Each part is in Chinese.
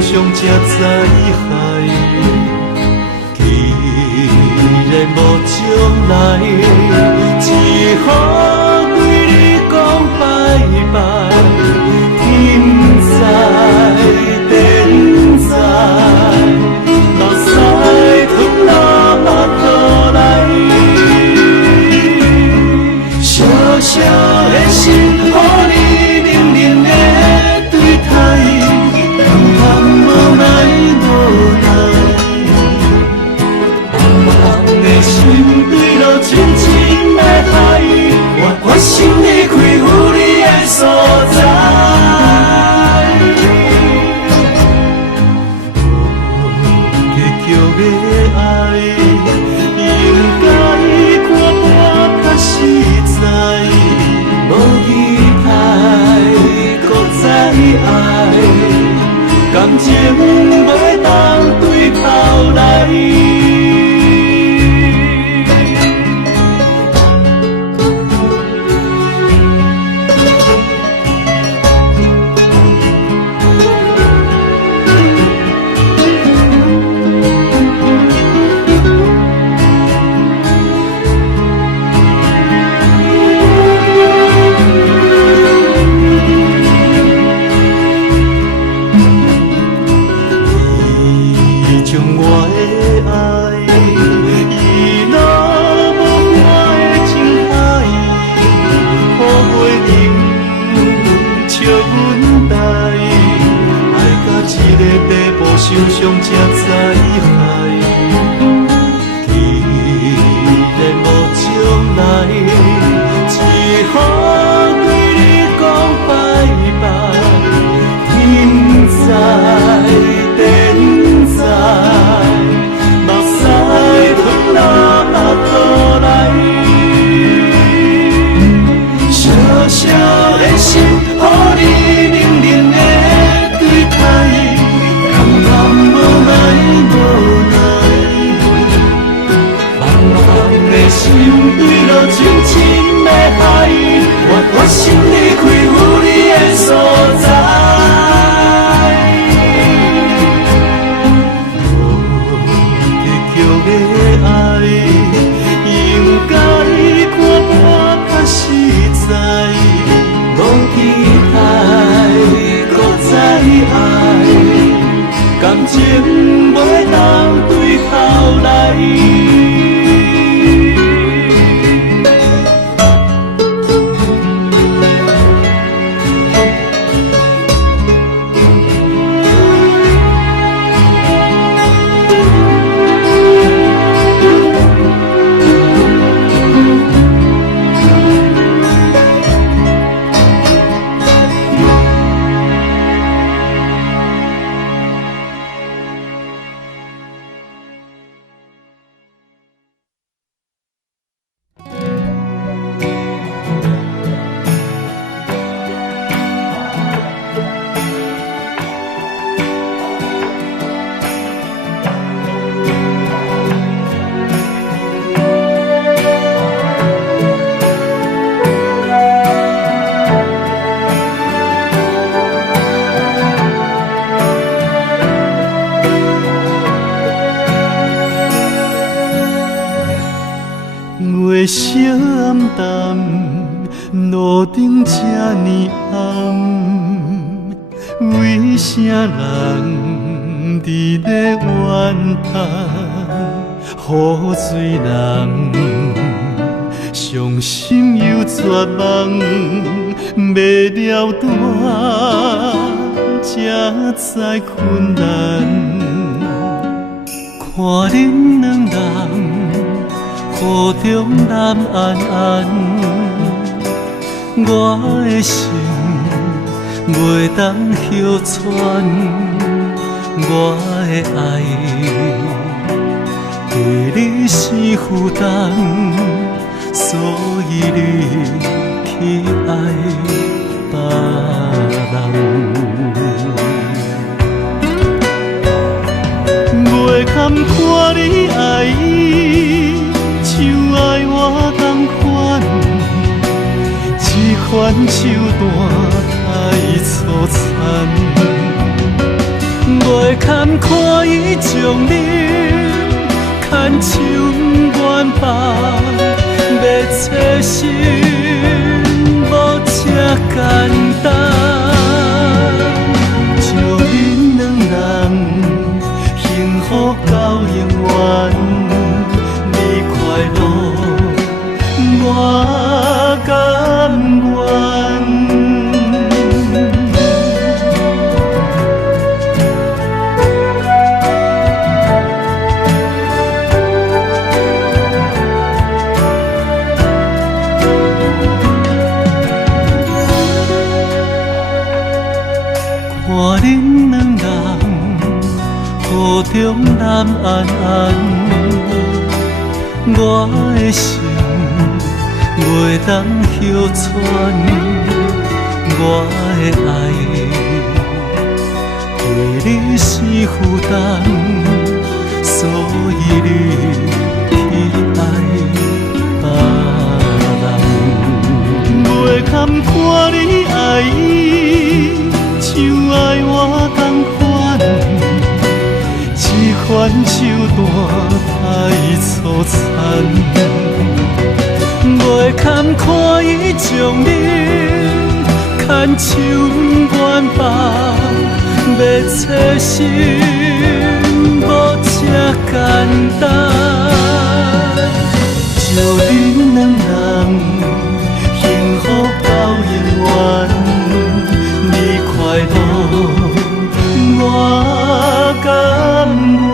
想才知海，既然无将来，只好对你讲拜拜。天在地在，目屎淌落目肚内，小小的心，予你冷冷的对待。无奈无奈，茫茫的心对路深深的海，我决心离开有你的所在。结局的爱，应该看破较实在，无期待，搁再爱。感情袂当对头来。想想才知海，既然无将来，只好对你讲拜拜。天在地在，目屎淌落目肚内，小小的心，予你冷冷的对待。无奈无奈，茫茫的心对路深深的海，我决心离开有你的所在。结局的爱，应该看破较实在，无期待，搁再爱。感情袂当对头来。月色暗淡，路顶这呢暗，为啥人伫咧怨叹？雨水人伤心又绝望，未了断，才知困难。看恁两人。雨中南安安，我的心袂当休喘，我的爱对你是负担，所以你去爱别人，袂堪看你爱伊。像爱我同款，这款手段太粗残。将你牵手远放，要找心无这简单。祝恁两人幸福到永远，你快乐，我甘愿。看恁两人雨中南安安，我的心袂当休喘，我的爱对你是负担，所以你去爱别人，袂堪看你爱伊。像爱我同款，这款手段太粗残，袂堪看伊将你牵手远放，要找心无这简单。祝恁两人幸福到永远。快乐，我甘愿。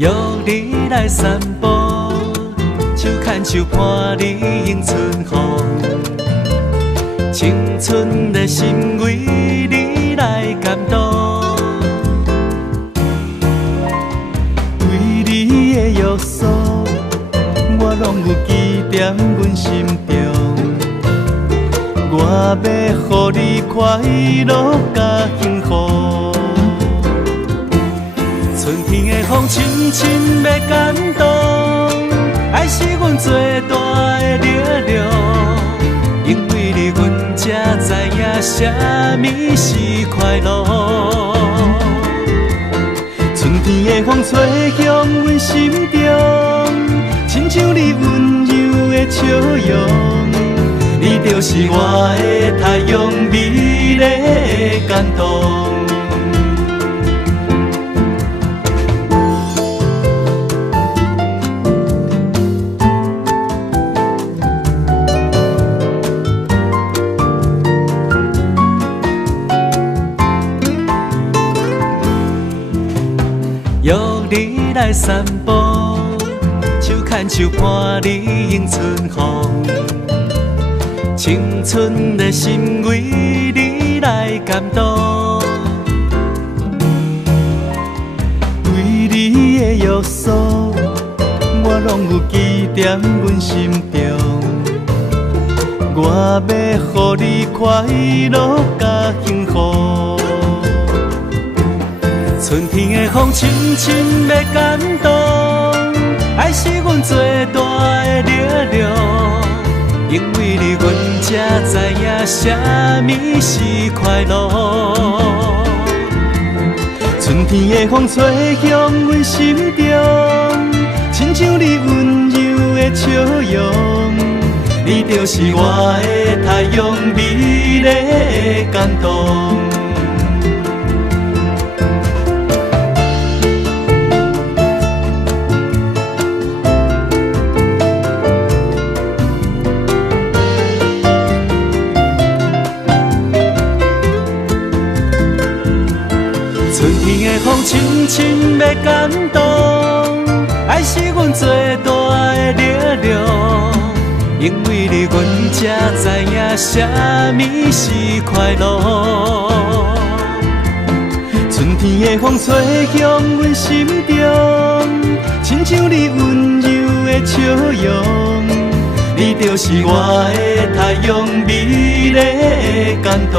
约你来散步，手牵手伴你迎春风，青春的心为你来感动，为你的约束，我拢有记在阮心中。我要予你快乐甲幸福。春天的风，亲亲要感动，爱是阮最大的力量。因为你，阮才知影啥物是快乐。春天的风吹向阮心中，亲像你温柔的笑容。你就是我的太阳，美丽的感动。约你来散步，手牵手伴你迎春风，青春的心为你来感动，为你的约束，我拢有记在阮心中。我要予你快乐甲幸福。春天的风，亲亲要感动，爱是阮最大的力量。因为你，阮才知影啥物是快乐。春天的风吹向阮心中，亲像你温柔的笑容。你就是我的太阳，美丽的感动。感动，爱是阮最大的力量。因为你，阮才知影啥物是快乐。春天的风吹向阮心中，亲像你温柔的笑容。你就是我的太阳，美丽的感动。